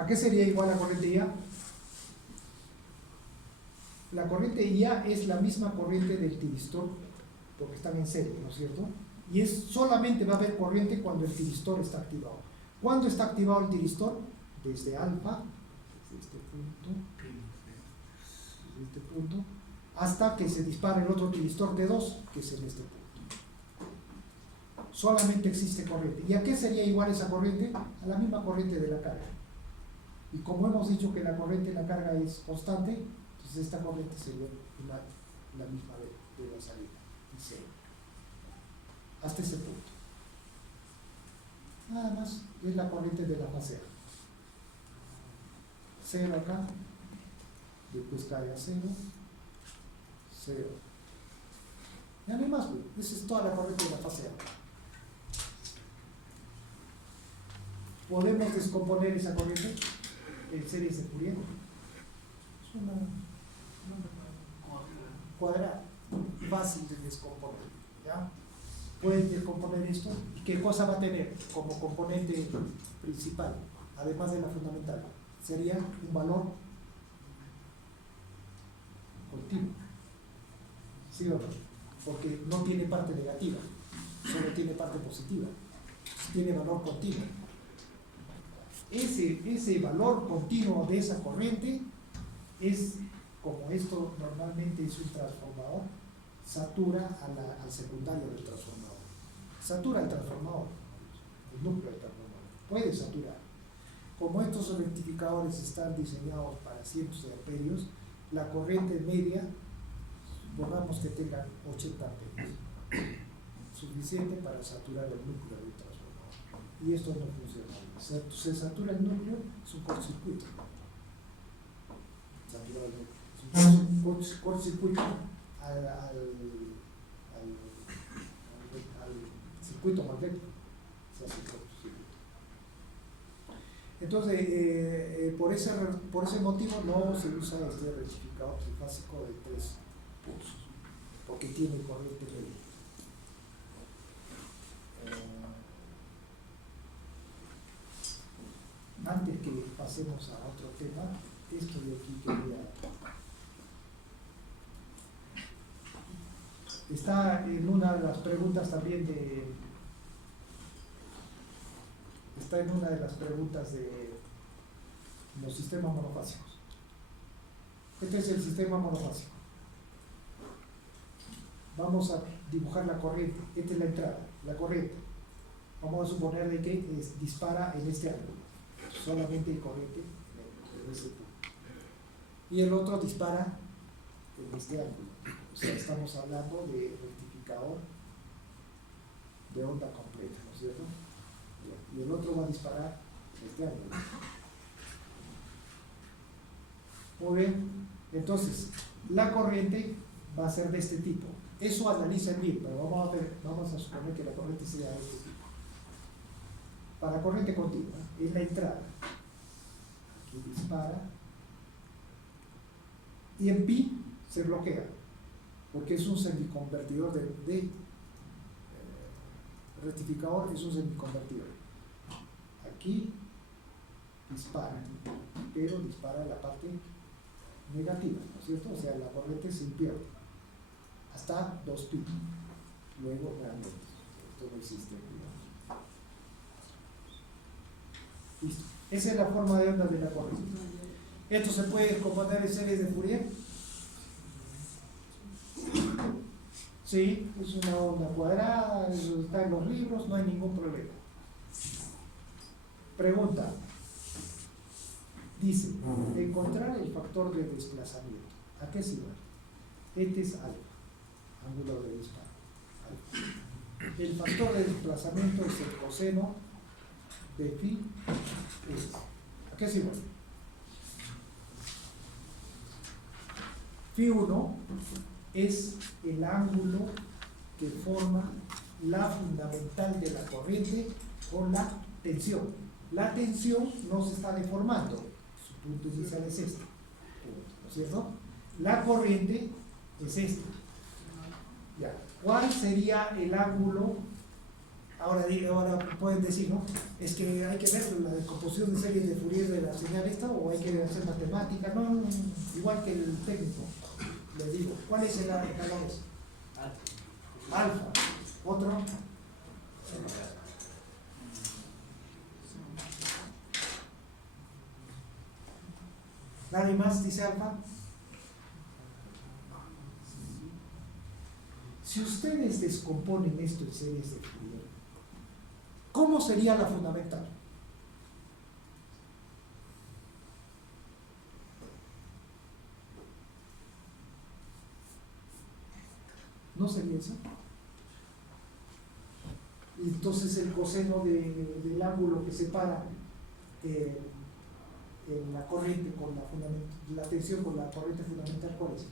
¿A qué sería igual la corriente IA? La corriente IA es la misma corriente del tiristor, porque están en serie, ¿no es cierto? Y solamente va a haber corriente cuando el tiristor está activado. ¿Cuándo está activado el tiristor? Desde alfa, desde este punto, hasta que se dispara el otro tiristor T2, que es en este punto. Solamente existe corriente. ¿Y a qué sería igual esa corriente? A la misma corriente de la carga. Y como hemos dicho que la corriente de la carga es constante, entonces esta corriente sería la misma de la salida, y cero. Hasta ese punto. Nada más es la corriente de la fase A. Cero acá, después cae a cero, cero. Ya no hay más, pues. Esa es toda la corriente de la fase A. ¿Podemos descomponer esa corriente en series de Fourier? Es una cuadrada, fácil de descomponer, ¿ya? Pueden descomponer esto, y ¿qué cosa va a tener como componente principal, además de la fundamental? Sería un valor continuo, ¿sí o no? Porque no tiene parte negativa, solo tiene parte positiva, tiene valor continuo. Ese valor continuo de esa corriente es, como esto normalmente es un transformador, satura al secundario del transformador. Satura el transformador, el núcleo del transformador. Puede saturar. Como estos rectificadores están diseñados para cientos de amperios, la corriente media, pongamos que tengan 80 amperios, suficiente para saturar el núcleo del transformador. Y esto no funciona. Se satura el núcleo, es un cortocircuito. Saturar el núcleo. Es un cortocircuito al circuito magnético. Se hace cortocircuito. Entonces, por ese motivo no se usa este rectificador trifásico de 3 pulsos, porque tiene corriente media. Antes que pasemos a otro tema, esto de aquí quería... Está en una de las preguntas también está en una de las preguntas de los sistemas monofásicos. Este es el sistema monofásico. Vamos a dibujar la corriente. Esta es la entrada, la corriente. Vamos a suponer de que dispara en este ángulo. Solamente hay corriente en ese punto. Y el otro dispara en este ángulo. O sea, estamos hablando de rectificador de onda completa, ¿no es cierto? Y el otro va a disparar en este ángulo. Muy bien. Entonces, la corriente va a ser de este tipo. Eso analicen bien, pero vamos a suponer que la corriente sea de este tipo. Para corriente continua, es la entrada. Aquí dispara. Y en pi se bloquea, porque es un semiconvertidor de rectificador, es un semiconvertidor. Aquí dispara, pero dispara la parte negativa, ¿no es cierto? O sea, la corriente se invierte hasta 2pi. Luego realmente esto no existe. Listo. Esa es la forma de onda de la corriente. Esto se puede componer en series de Fourier. Sí, es una onda cuadrada, eso está en los libros, no hay ningún problema. Pregunta. Dice, encontrar el factor de desplazamiento. ¿A qué sirve? Este es alfa, ángulo de disparo. Alfa. El factor de desplazamiento es el coseno de phi. ¿A qué sirve? Phi 1 es el ángulo que forma la fundamental de la corriente con la tensión. La tensión no se está deformando, su punto inicial es este, ¿no es cierto? La corriente es este. Ya. ¿Cuál sería el ángulo Ahora pueden decir, ¿no? Es que hay que ver la descomposición de series de Fourier de la señal esta, o hay que hacer matemática, no, igual que el técnico. Les digo, ¿cuál es el escalón? Alfa. Otro. ¿Nadie más dice alfa? Si ustedes descomponen esto en series de Fourier, ¿cómo sería la fundamental? ¿No sería eso? Entonces el coseno del ángulo que separa la corriente con la tensión con la corriente fundamental, ¿cuál es?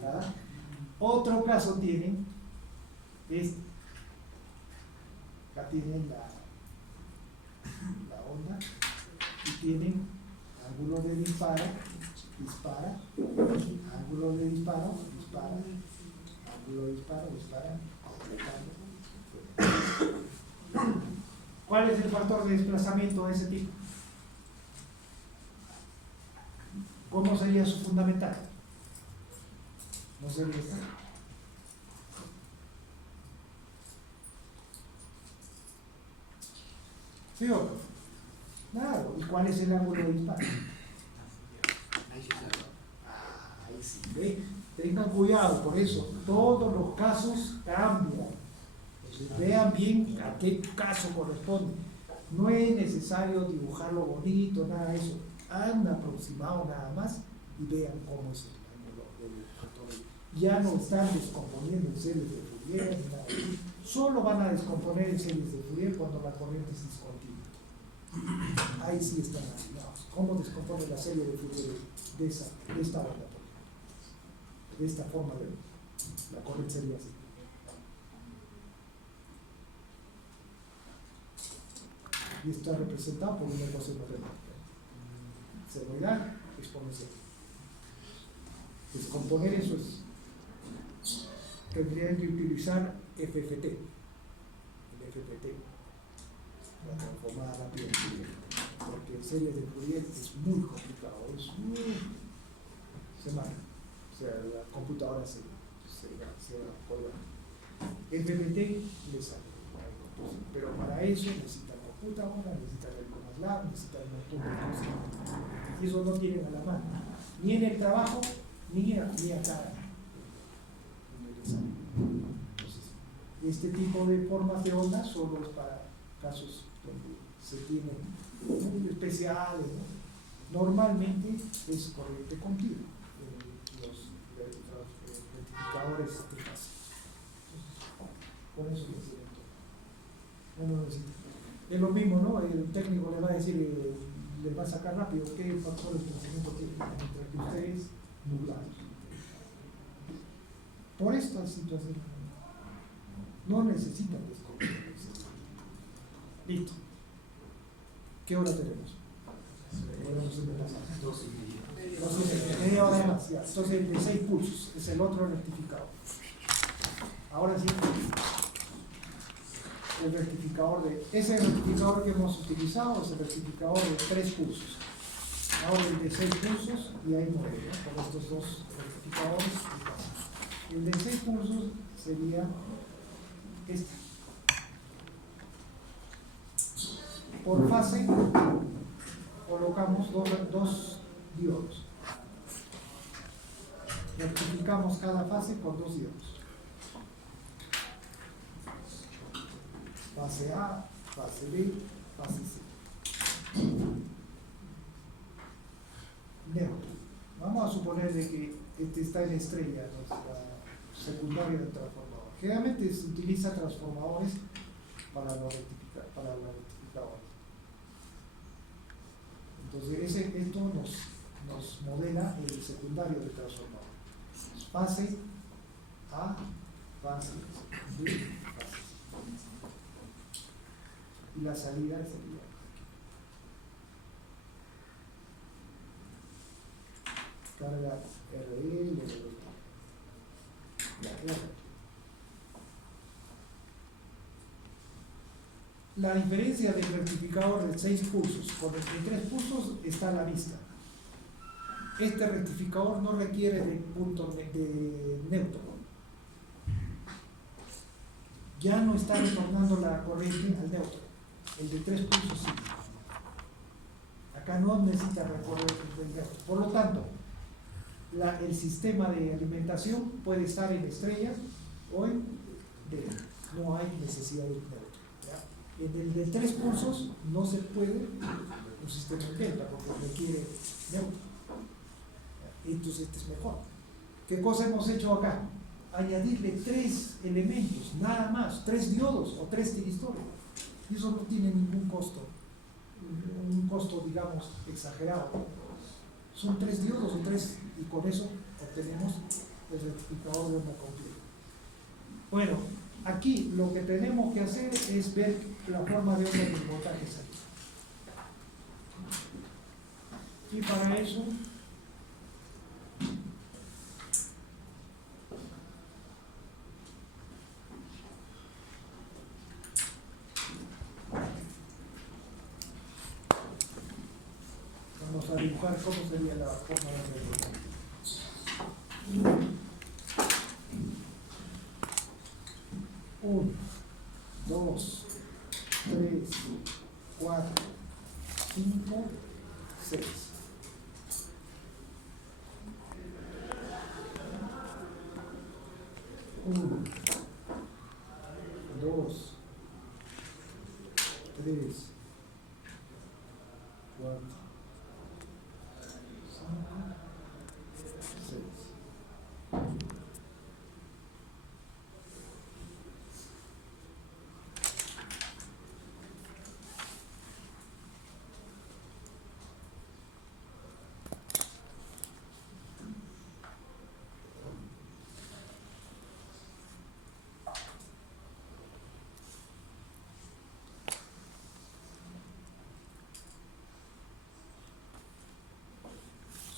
¿Verdad? Otro caso tienen este. Acá tienen la onda y tienen ángulo de disparo, ángulo de disparo, ángulo de disparo, ¿Cuál es el factor de desplazamiento de ese tipo? ¿Cómo sería su fundamental? ¿No sería esta? ¿Sí o no? Claro. ¿Y cuál es el ángulo de disparo? Ahí sí, ¿ve? Tengan cuidado, por eso todos los casos cambian. Vean bien a qué caso corresponde. No es necesario dibujarlo bonito, nada de eso. Han aproximado nada más y vean cómo es el ángulo del factor. Ya no están descomponiendo en series de Fourier ni nada de eso. Solo van a descomponer en series de Fourier cuando la corriente es discontinua. Ahí sí están afinados. ¿Cómo descompone la serie de Fourier de esta onda? De esta forma la corriente sería así. Y está representado por una ecuación matemática. Senoidal exponencial. Descomponer eso es. Tendrían que utilizar FFT. El FFT. La transformada rápida en Fourier. Porque en series de Fourier es muy complicado. Se mata. O sea, la computadora se acuerda. FFT le sale. Pero para eso necesitan computadora, necesitan el Comaslab, necesitan un montón de cosas. Y eso no tienen a la mano. Ni en el trabajo, ni acá. Entonces, este tipo de formas de onda solo es para casos donde se tienen muy especiales, ¿no? Normalmente es corriente continua en los rectificadores de fase. Con eso les sirve todo. No necesita. Es lo mismo, ¿no? El técnico le va a decir, le va a sacar rápido qué factores de desplazamiento tiene, mientras que ustedes nublados. Por esta situación no necesitan descomponer. Listo. ¿Qué hora tenemos? Media hora más, ya. Entonces, de 6 pulsos, es el otro rectificador. Ahora sí, ese rectificador que hemos utilizado es el rectificador de 3 pulsos. Ahora el de 6 pulsos, y ahí muere, ¿no? Con estos dos rectificadores. El de 6 pulsos sería este. Por fase colocamos dos diodos. Rectificamos cada fase con 2 diodos. Fase A, fase B, fase C. Neutro. Vamos a suponer de que este está en estrella, nuestra secundaria del transformador. Generalmente se utiliza transformadores para los rectificadores. Entonces, esto nos modela el secundario del transformador. Fase A, fase B, fase C. Y la salida sería carga RL, la diferencia del rectificador de 6 pulsos con el de 3 pulsos está a la vista. Este rectificador no requiere de punto de neutro. Ya no está retornando la corriente al neutro. El de 3 pulsos sí. Acá no necesita recorrer el neutro. Por lo tanto, el sistema de alimentación puede estar en estrella o en delta. No hay necesidad de neutro. ¿Ya? En el de 3 pulsos no se puede un sistema en delta porque requiere neutro. ¿Ya? Entonces este es mejor. ¿Qué cosa hemos hecho acá? Añadirle 3 elementos, nada más, 3 diodos o 3 tiristores. Y eso no tiene ningún costo, un costo, digamos, exagerado. Son 3 diodos o 3, y con eso obtenemos el rectificador de onda completo. Bueno, aquí lo que tenemos que hacer es ver la forma de onda de voltajes aquí. Y para eso vamos a dibujar cómo sería la forma de voltaje. 1, 2, 3, 4, 5, 6. Uno, 2, 3, 4, 5, 6.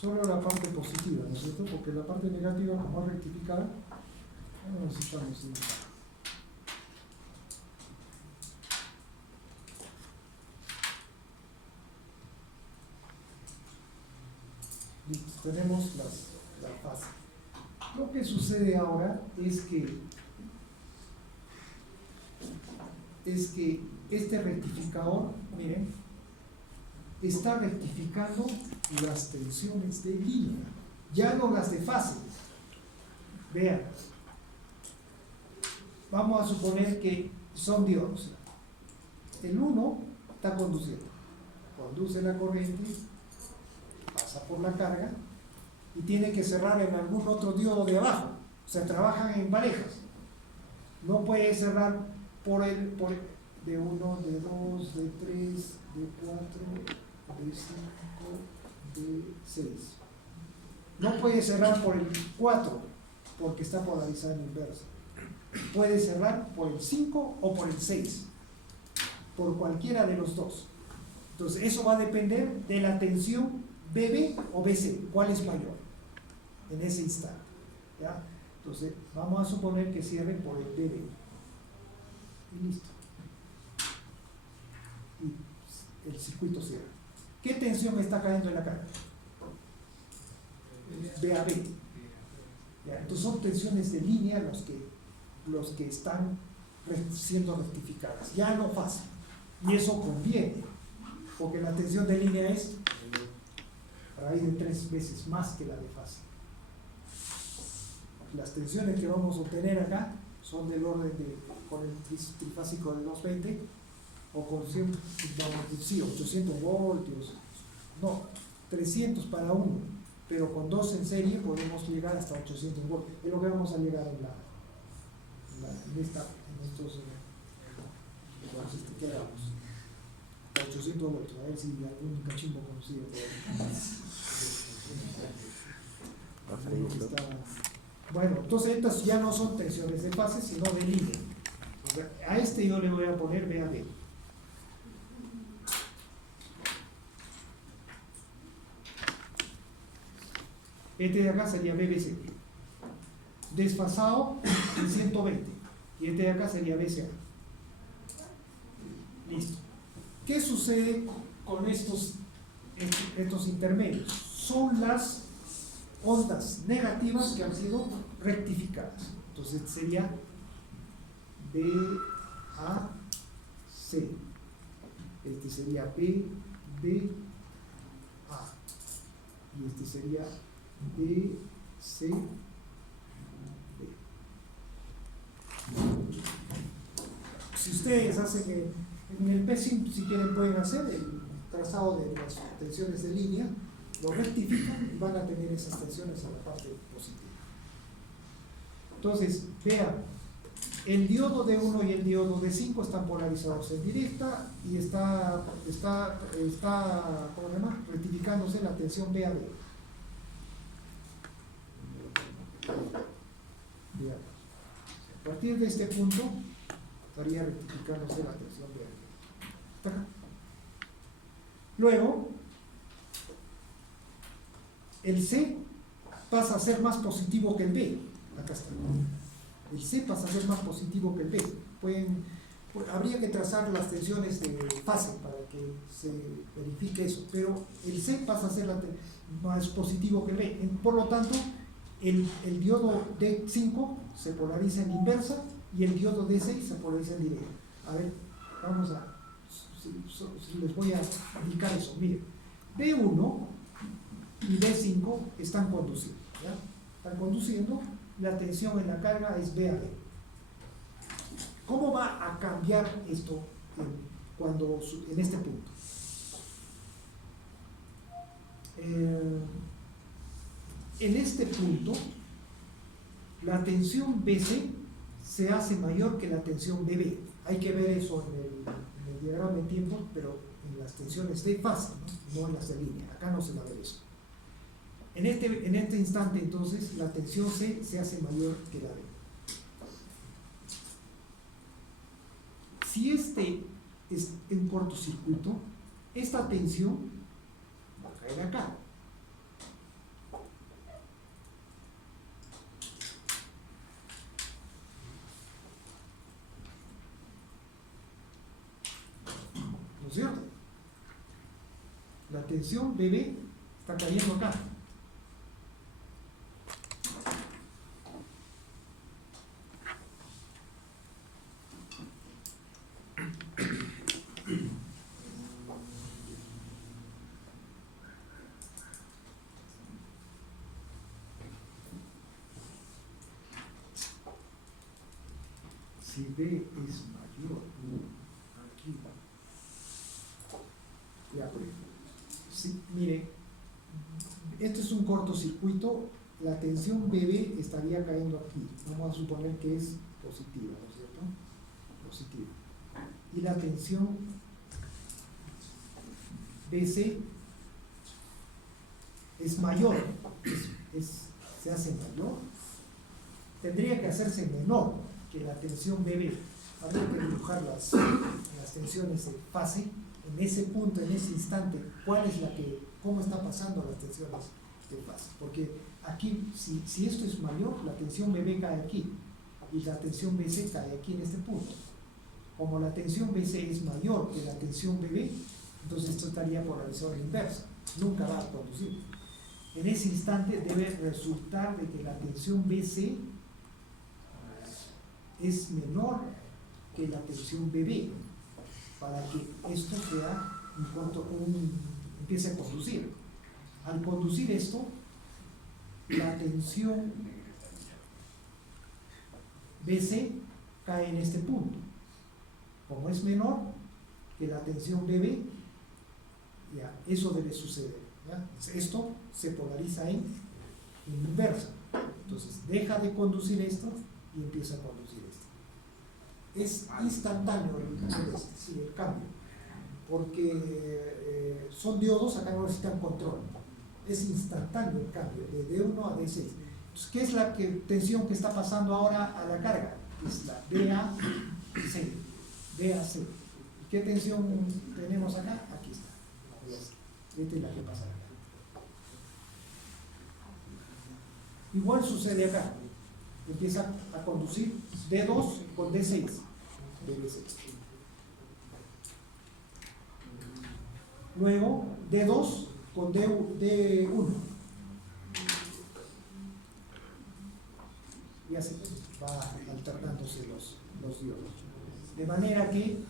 Solo la parte positiva, ¿no es cierto? Porque la parte negativa, como es rectificada, no necesitamos indicar. Listo, tenemos la fase. Lo que sucede ahora es que este rectificador, miren, está rectificando las tensiones de línea, ya no las de fase. Vean, vamos a suponer que son diodos. El 1 está conduciendo, conduce la corriente, pasa por la carga y tiene que cerrar en algún otro diodo de abajo. O sea, trabajan en parejas. No puede cerrar de 1, de 2, de 3, de 4, de 5, de 6. No puede cerrar por el 4 porque está polarizada en inversa. Puede cerrar por el 5 o por el 6, por cualquiera de los dos. Entonces eso va a depender de la tensión BB o BC, cuál es mayor en ese instante. ¿Ya? Entonces vamos a suponer que cierre por el BB y listo, y el circuito cierra. ¿Qué tensión está cayendo en la carga? BAB. ¿Ya? Entonces son tensiones de línea los que están siendo rectificadas, ya no fase. Y eso conviene, porque la tensión de línea es a raíz de 3 veces más que la de fase. Las tensiones que vamos a obtener acá son del orden de, con el trifásico de 220 o con 800 voltios, no, 300 para uno, pero con 2 en serie podemos llegar hasta 800 voltios. Es lo que vamos a llegar en estos ¿qué hagamos? 800 voltios, a ver si algún cachimbo consigue. Bueno, entonces estas ya no son tensiones de fase, sino de línea. A este yo le voy a poner BAB. Este de acá sería BBC. Desfasado en 120. Y este de acá sería BCA. Listo. ¿Qué sucede con estos intermedios? Son las ondas negativas que han sido rectificadas. Entonces sería BAC. Este sería BBA. Y este sería BCB. Si ustedes hacen en el PSIM, si quieren pueden hacer el trazado de las tensiones de línea, lo rectifican y van a tener esas tensiones en la parte positiva. Entonces, vean, el diodo D1 y el diodo D5 están polarizados en directa y está ¿cómo se llama? Rectificándose la tensión BAD. A partir de este punto estaría rectificándose la tensión BAD. Luego, el C pasa a ser más positivo que el B. Acá está. El C pasa a ser más positivo que el B. Habría que trazar las tensiones de fase para que se verifique eso, pero el C pasa a ser más positivo que el B. Por lo tanto, el diodo D5 se polariza en inversa y el diodo D6 se polariza en directa. A ver, vamos a... les voy a indicar eso. Miren, D1 y D5 están conduciendo. ¿Ya? Están conduciendo, la tensión en la carga es BAD. ¿Cómo va a cambiar esto en este punto? En este punto, la tensión BC se hace mayor que la tensión BB. Hay que ver eso en el diagrama de tiempo, pero en las tensiones de fase, no en las de línea. Acá no se va a ver eso. En este instante, entonces, la tensión C se hace mayor que la B. Si este es en cortocircuito, esta tensión va a caer acá. ¿No es cierto? La tensión BB está cayendo acá. Si B es mayor, aquí, ya, sí, mire, esto es un cortocircuito, la tensión BB estaría cayendo aquí, vamos a suponer que es positiva, ¿no es cierto? Positiva. Y la tensión BC es mayor, se hace mayor, tendría que hacerse menor que la tensión BB. Habría que dibujar las tensiones de fase en ese punto, en ese instante, cómo está pasando las tensiones de fase. Porque aquí, si esto es mayor, la tensión BB cae aquí y la tensión BC cae aquí en este punto. Como la tensión BC es mayor que la tensión BB, entonces esto estaría polarizado a la inversa, nunca va a conducir. En ese instante debe resultar de que la tensión BC es menor que la tensión BB para que esto sea empiece a conducir. Al conducir esto, la tensión BC cae en este punto. Como es menor que la tensión BB, ya, eso debe suceder. ¿Ya? Esto se polariza en inversa. Entonces deja de conducir esto y empieza a conducir esto. Es instantáneo el cambio, porque son diodos, acá no necesitan control. Es instantáneo el cambio de D1 a D6. Entonces, ¿qué es la tensión que está pasando ahora a la carga? Es la BAC. BAC. ¿Qué tensión tenemos acá? Aquí está. Esta es la que pasa acá. Igual sucede acá. Empieza a conducir D2 con D6. luego D2 con D1. Y así va alternándose los diodos. De manera que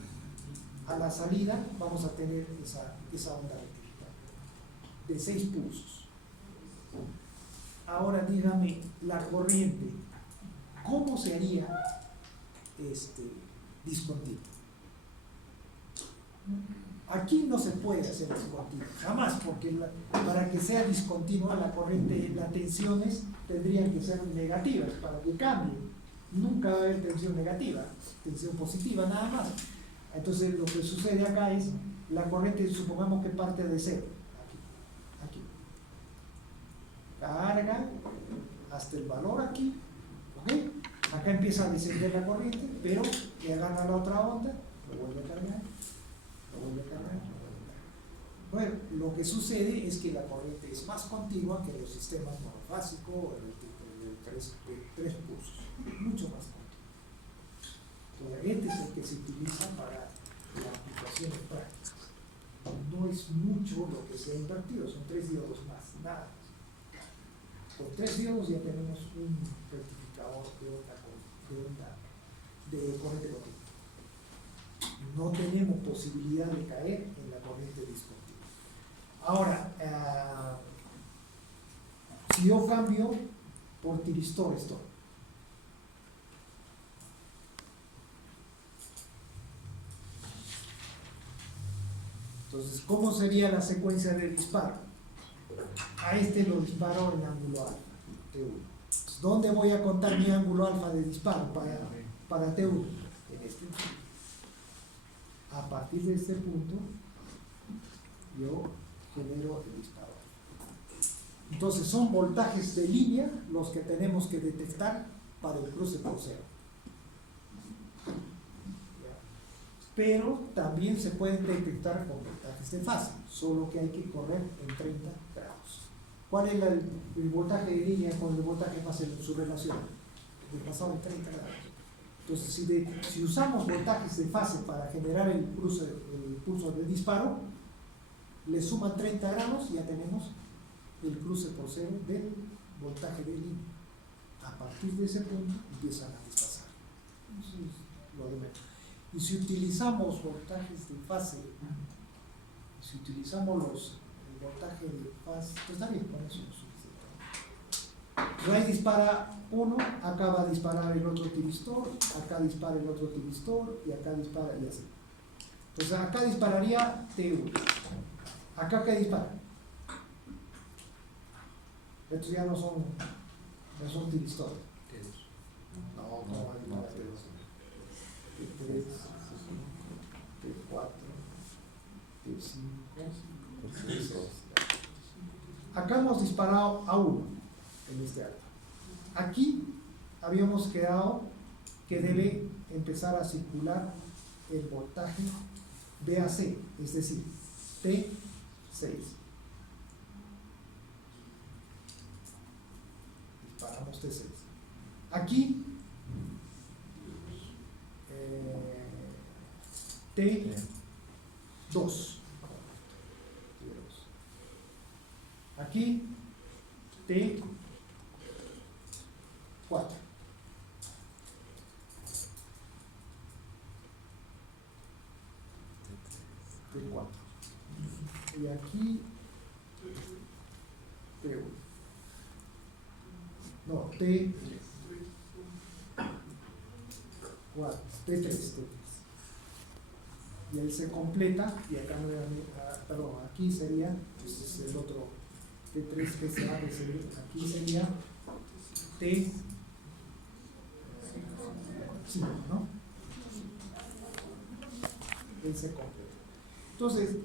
a la salida vamos a tener esa onda rectificada de 6 pulsos. Ahora dígame, la corriente, ¿cómo se haría discontinua? Aquí no se puede hacer discontinua, jamás, porque para que sea discontinua la corriente, las tensiones tendrían que ser negativas para que cambie. Nunca va a haber tensión negativa, tensión positiva nada más. Entonces lo que sucede acá es, la corriente supongamos que parte de cero, aquí. Carga hasta el valor aquí, ¿ok? Acá empieza a descender la corriente, pero le gana la otra onda, lo vuelve a cargar. Bueno, lo que sucede es que la corriente es más continua que los sistemas monofásicos o de tres pulsos, mucho más continua. Entonces, este es el que se utiliza para las aplicaciones prácticas. No es mucho lo que se ha invertido, son 3 diodos más, nada más. Con 3 diodos ya tenemos un rectificador de corriente continua. No tenemos posibilidad de caer en la corriente discontinua. Ahora, si yo cambio por tiristor esto, entonces, ¿cómo sería la secuencia de disparo? A este lo disparo en ángulo alfa, T1. ¿Dónde voy a contar mi ángulo alfa de disparo para T1? En este punto. A partir de este punto, yo genero el disparo. Entonces, son voltajes de línea los que tenemos que detectar para el cruce por cero. Pero también se pueden detectar con voltajes de fase, solo que hay que correr en 30 grados. ¿Cuál es el voltaje de línea con el voltaje de fase en su relación? Desplazado en 30 grados. Entonces, si usamos voltajes de fase para generar el pulso de disparo, le suman 30 grados y ya tenemos el cruce por cero del voltaje de línea. A partir de ese punto empiezan a desplazar. Eso es lo de menos. Y si utilizamos voltajes de fase, si utilizamos el voltaje de fase, pues está bien, con eso no suficiente. Pues ahí dispara uno, acá va a disparar el otro tiristor, acá dispara el otro tiristor y acá dispara y así. Entonces acá dispararía T1. Acá ¿qué dispara? Estos ya no son tiristores. No, no, T3, T4, T5, T6. Acá hemos disparado a 1 en este alfa. Aquí habíamos quedado que debe empezar a circular el voltaje BAC, es decir, T6. Disparamos T6. Aquí T2. Aquí T4. T4. Y aquí T1. No, T4. T3. Y ahí se completa, y acá perdón, aquí sería, este es el otro T3 que se abre, aquí sería T5, ¿no? Ahí se completa. Entonces,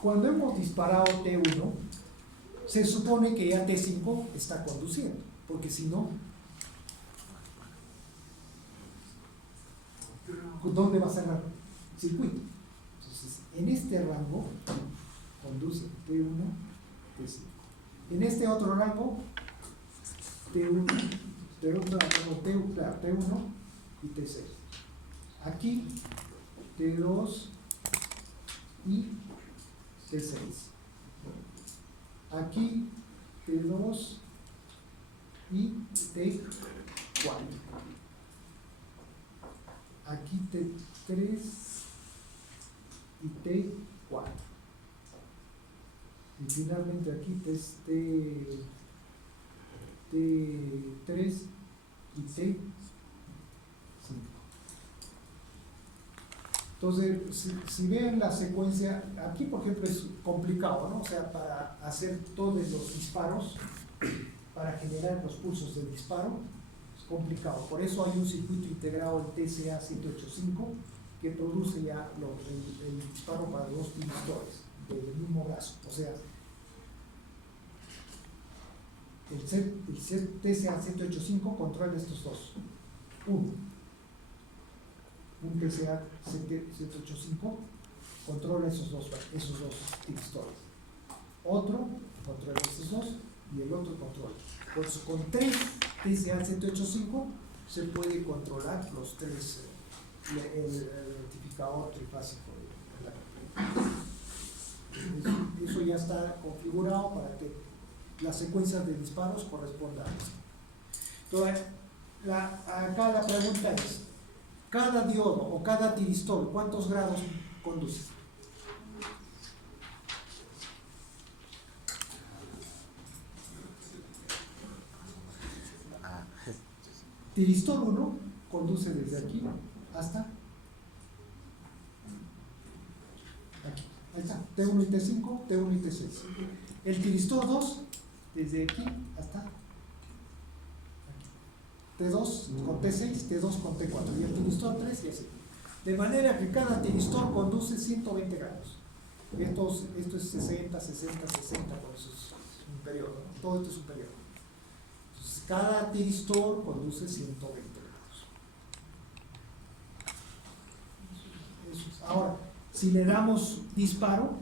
cuando hemos disparado T1, se supone que ya T5 está conduciendo, porque si no, ¿dónde va a cerrar el circuito? Entonces, en este rango conduce T1, T5. En este otro rango, T1 y T6. Aquí, T2, y T6. Aquí T2 y T4. Aquí T3 y T4. Y finalmente aquí T3 y T5. Entonces, si ven la secuencia, aquí por ejemplo es complicado, ¿no? O sea, para hacer todos los disparos, para generar los pulsos de disparo, es complicado. Por eso hay un circuito integrado en TCA 785 que produce ya el disparo para dos pistores del mismo brazo. O sea, el TCA 785 controla estos dos. Un TCA 785 controla esos dos pistores. Otro controla estos dos y el otro controla. Por eso con 3 TCA 785 se puede controlar los tres, el rectificador trifásico. Eso ya está configurado para que las secuencias de disparos correspondan a esto. Entonces, acá la pregunta es, cada diodo o cada tiristor, ¿cuántos grados conduce? Tiristor 1 conduce desde aquí hasta aquí. Ahí está, T1 y T5, T1 y T6. El tiristor 2, desde aquí hasta aquí. T2 con T6, T2 con T4. Y el tiristor 3 y así. De manera que cada tiristor conduce 120 grados. Esto es 60, 60, 60, por eso es un periodo, ¿no? Todo esto es un periodo. Entonces, cada tiristor conduce 120 grados. Eso es. Ahora, si le damos disparo,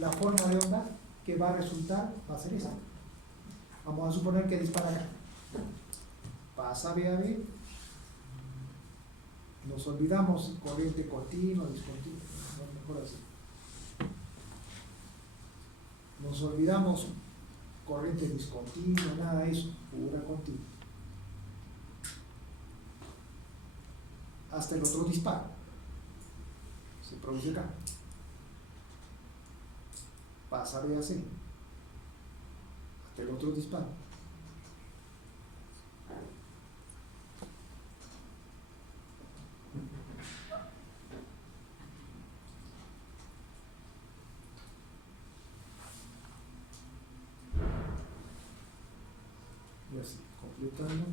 la forma de onda que va a resultar va a ser esta. Vamos a suponer que dispara acá. Pasa B a B. Nos olvidamos corriente continua, discontinua. No, mejor así. Nos olvidamos corriente discontinua, nada de eso, pura continua. Hasta el otro disparo. Se produce acá. Pasa B a C. Hasta el otro disparo. Y así, completando.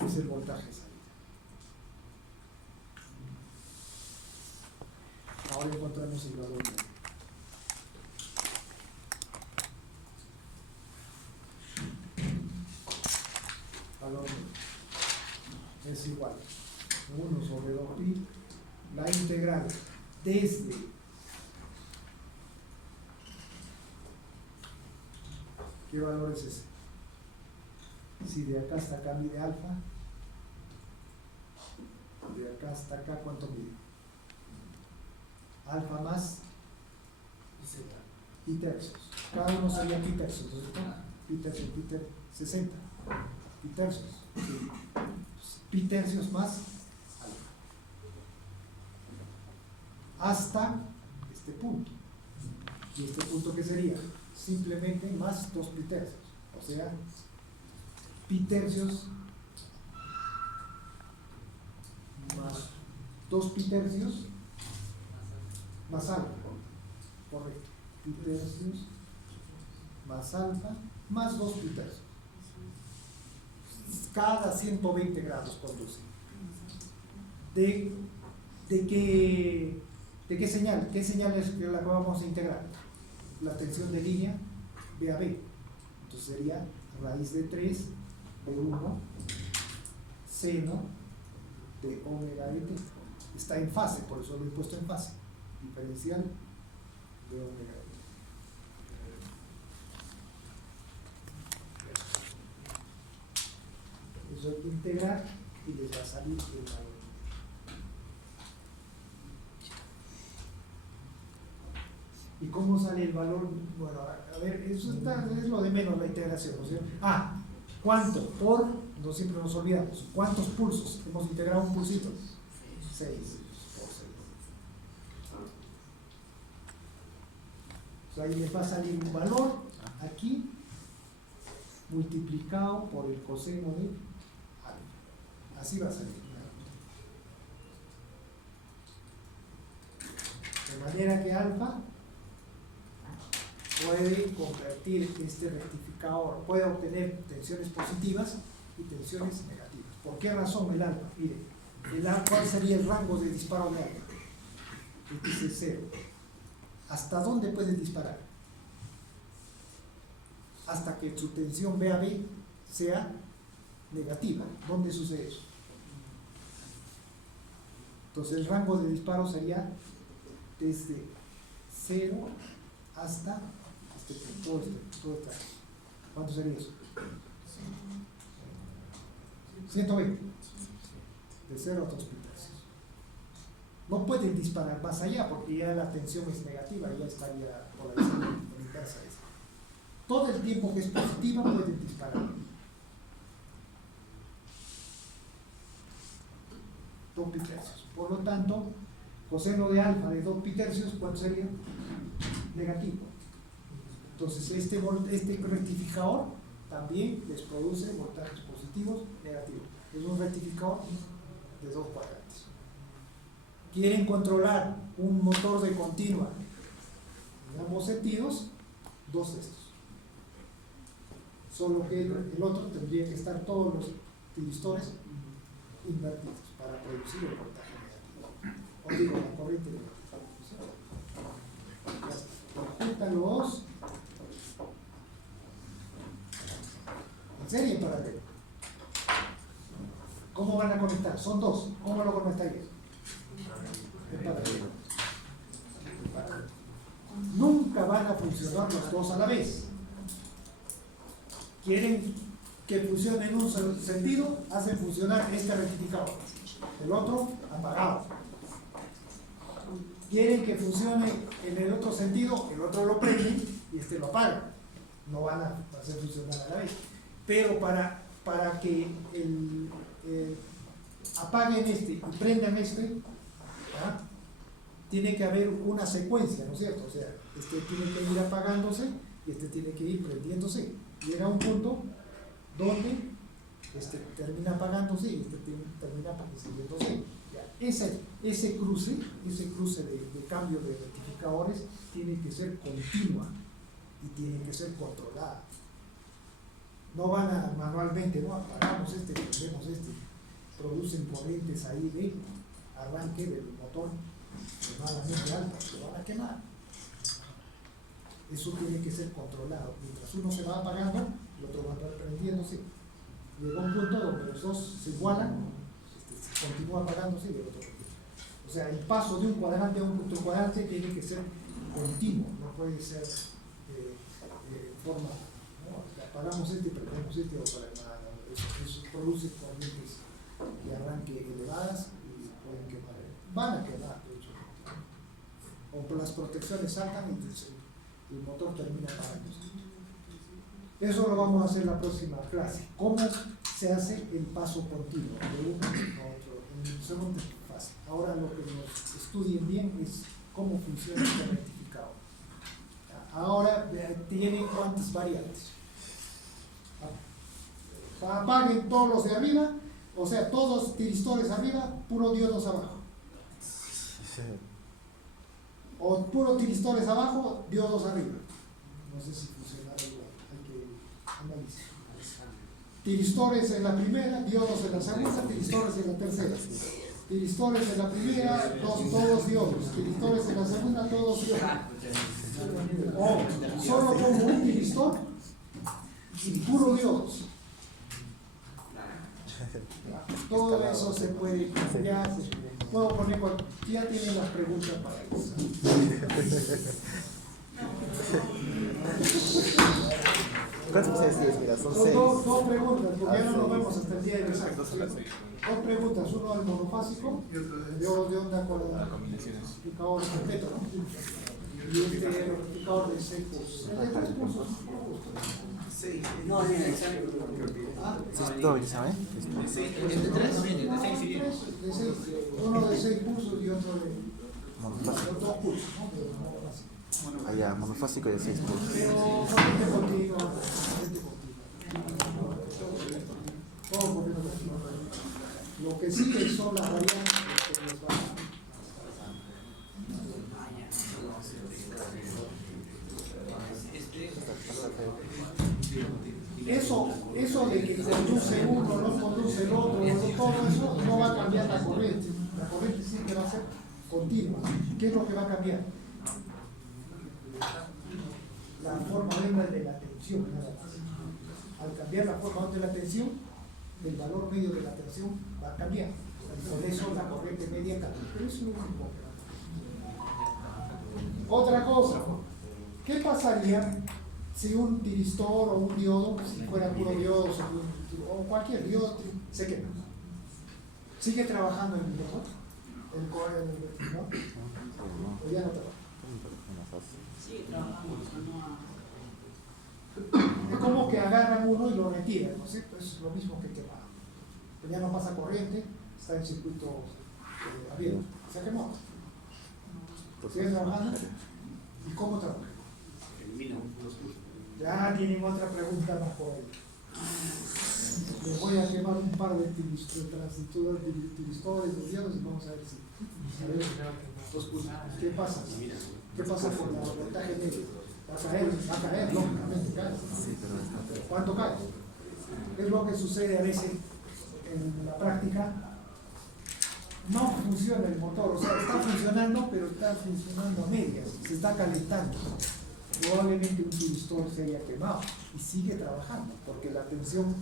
Es el voltaje de salida. Ahora encontramos el valor medio. Valor medio es igual 1 sobre 2pi, la integral desde ¿qué valor es ese? Si de acá hasta acá mide alfa, de acá hasta acá ¿cuánto mide? Alfa más pi tercios. Cada uno sería pi tercios, ¿no? Pi tercios, 60 pi tercios. Sí. Pi tercios más alfa. Hasta este punto. ¿Y este punto qué sería? Simplemente más 2 pi tercios. O sea, pi tercios más 2 pi tercios más alfa. Correcto. Pi tercios más alfa más 2 pi tercios. Cada 120 grados conduce. ¿De qué señal? ¿Qué señal es la que vamos a integrar? La tensión de línea B a B. Entonces sería raíz de 3 de 1 seno de omega de t. Está en fase, por eso lo he puesto en fase. Diferencial de omega de t. Eso hay que integrar y les va a salir el valor. ¿Y cómo sale el valor? Bueno, a ver, eso es lo de menos la integración, ¿no es cierto? ¿Cuánto? No siempre nos olvidamos, ¿cuántos pulsos? Hemos integrado un pulsito. 6 por 6. O sea, ahí les va a salir un valor aquí multiplicado por el coseno de alfa. Así va a salir. De manera que alfa puede convertir este rectificador, puede obtener tensiones positivas y tensiones negativas. ¿Por qué razón el alfa? Mire, ¿cuál sería el rango de disparo de alfa? Este es 0. ¿Hasta dónde puede disparar? Hasta que su tensión VAB sea negativa. ¿Dónde sucede eso? Entonces el rango de disparo sería desde 0 hasta todo este. ¿Cuánto sería eso? 120. De 0 a 2 píxeles. No pueden disparar más allá porque ya la tensión es negativa, ya estaría polarizada en inversa. Todo el tiempo que es positiva pueden disparar. 2 píxeles. Por lo tanto, coseno de alfa de 2 píxeles, ¿cuánto sería? Negativo. Entonces este rectificador también les produce voltajes positivos, negativos. Es un rectificador de 2 cuadrantes. Quieren controlar un motor de continua en ambos sentidos, 2 de estos. Solo que el otro tendría que estar todos los tiristores invertidos para producir el voltaje negativo. O digo, la corriente negativa. Conjuntan los en serie en paralelo. ¿Cómo van a conectar? Son 2. ¿Cómo lo conectarías? En paralelo. Nunca van a funcionar los 2 a la vez. Quieren que funcione en un sentido, hacen funcionar este rectificador. El otro apagado. Quieren que funcione en el otro sentido, el otro lo prenden y este lo apaga. No van a hacer funcionar a la vez. Pero para que apaguen este y prendan este, tiene que haber una secuencia, ¿no es cierto? O sea, este tiene que ir apagándose y este tiene que ir prendiéndose. Llega un punto donde este termina apagándose y este termina prendiéndose. Ese cruce de cambio de rectificadores tiene que ser continua y tiene que ser controlada. No van a manualmente, no apagamos este, prendemos este, producen corrientes ahí de arranque del motor extremadamente altas, se van a quemar. Eso tiene que ser controlado. Mientras uno se va apagando, el otro va a estar prendiéndose. Llega un punto donde los dos se igualan, continúa apagándose y el otro. O sea, el paso de un cuadrante a un otro cuadrante tiene que ser continuo, no puede ser forma, ¿no? Apagamos este y prendemos este o para nada. Eso produce corrientes de arranque elevadas y pueden quemar. Van a quemar, de hecho. O por las protecciones saltan y el motor termina apagándose. Eso lo vamos a hacer la próxima clase. ¿Cómo se hace el paso continuo de uno a otro en segunda fase? Ahora lo que nos estudien bien es cómo funciona este rectificador. Ahora tienen cuántas variantes. Apaguen todos los de arriba, o sea, todos tiristores arriba, puro diodos abajo. O puro tiristores abajo, diodos arriba. No sé si funcionará igual, hay que analizar. Tiristores en la primera, diodos en la segunda, tiristores en la tercera. Tiristores en la primera, todos diodos. Tiristores en la segunda, todos diodos. O solo pongo un tiristor y puro diodos. Todo eso se puede cambiar. Puedo poner ya tienen las preguntas para eso. ¿Cuántas veces 10? Mira, son Son 6. dos preguntas, porque ya no nos seis. vemos hasta el día del examen. Dos preguntas, uno al monofásico, de onda con el multiplicador completo, ¿no? Y este multiplicador de 6 cursos. ¿Es de 3 cursos? No, en el examen. ¿Todo examen? ¿Es de 3? De 6. Uno de 6 cursos y otro de Monofásico. 2 cursos, ¿no? De monofásico. Allá, monofásico de 6 cursos. Pero corriente continua, corriente continua. Todo corriente continua. Lo que sigue son las variantes que nos van a... Eso de que conduce uno, no conduce el otro, todo eso no va a cambiar la corriente. La corriente siempre va a ser continua. ¿Qué es lo que va a cambiar? La forma de la tensión, nada más. Al cambiar la forma de la tensión, el valor medio de la tensión va a cambiar. Por eso la corriente media cambia. Pero eso no es importante. Otra cosa, ¿qué pasaría si un tiristor o un diodo, si fuera puro diodo o cualquier diodo, se quema? ¿Sigue trabajando el diodo? ¿No? ¿O ya no trabaja? Sí, trabajamos, Es como que agarran uno y lo retiran, ¿no es cierto? Es lo mismo que quemar. Pues ya no pasa corriente, está en circuito abierto. Se quemó. ¿Sigue trabajando? ¿Y cómo trabaja? Ya tienen otra pregunta más por ahí. Les voy a quemar un par de transistores, de diodos y vamos a ver si. ¿Qué pasa? ¿Qué pasa con la voltaje medio? Va a caer, lógicamente cae. ¿Cuánto cae? Es lo que sucede a veces en la práctica. No funciona el motor, o sea, está funcionando, pero está funcionando a medias, se está calentando. Probablemente un tiristor se haya quemado y sigue trabajando, porque la tensión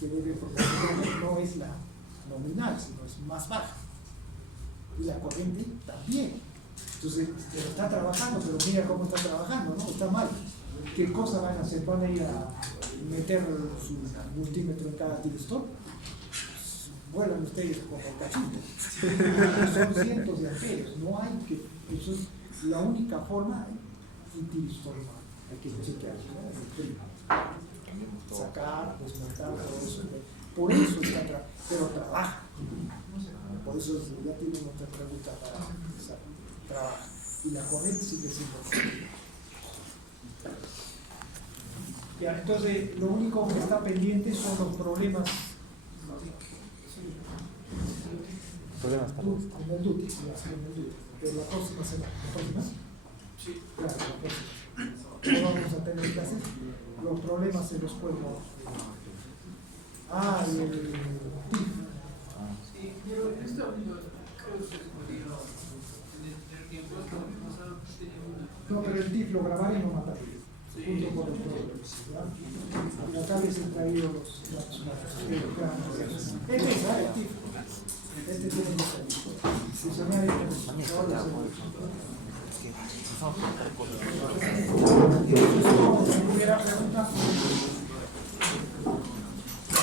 que debe proporcionar no es la nominal, sino es más baja. Y la corriente también. Entonces, está trabajando, pero mira cómo está trabajando, ¿no? Está mal. ¿Qué cosa van a hacer? ¿Van a ir a meter su multímetro en cada tiristor? Vuelan ustedes como cachito. Son cientos de amperios. No hay que. Eso es la única forma. Un tiristor, hay que chequear, ¿no? Sacar, desmontar, todo eso. Por eso está pero trabaja. Por eso ya tienen otra pregunta para empezar. Trabaja. Y la corriente sigue siendo. Ya, entonces, lo único que está pendiente son los problemas. Problemas para En el DUT, de la próxima semana. ¿La próxima? Sí. Claro, la próxima. No vamos a tener clases. Los problemas se los puedo. Y el TIF. Sí, pero esto creo que se podía tener tiempo. No, pero el TIF lo grabaré y no mataré. Junto con los problemas. Y acá les he traído los este es el TIF. Este tiene que salir. Fusionar Primera pregunta.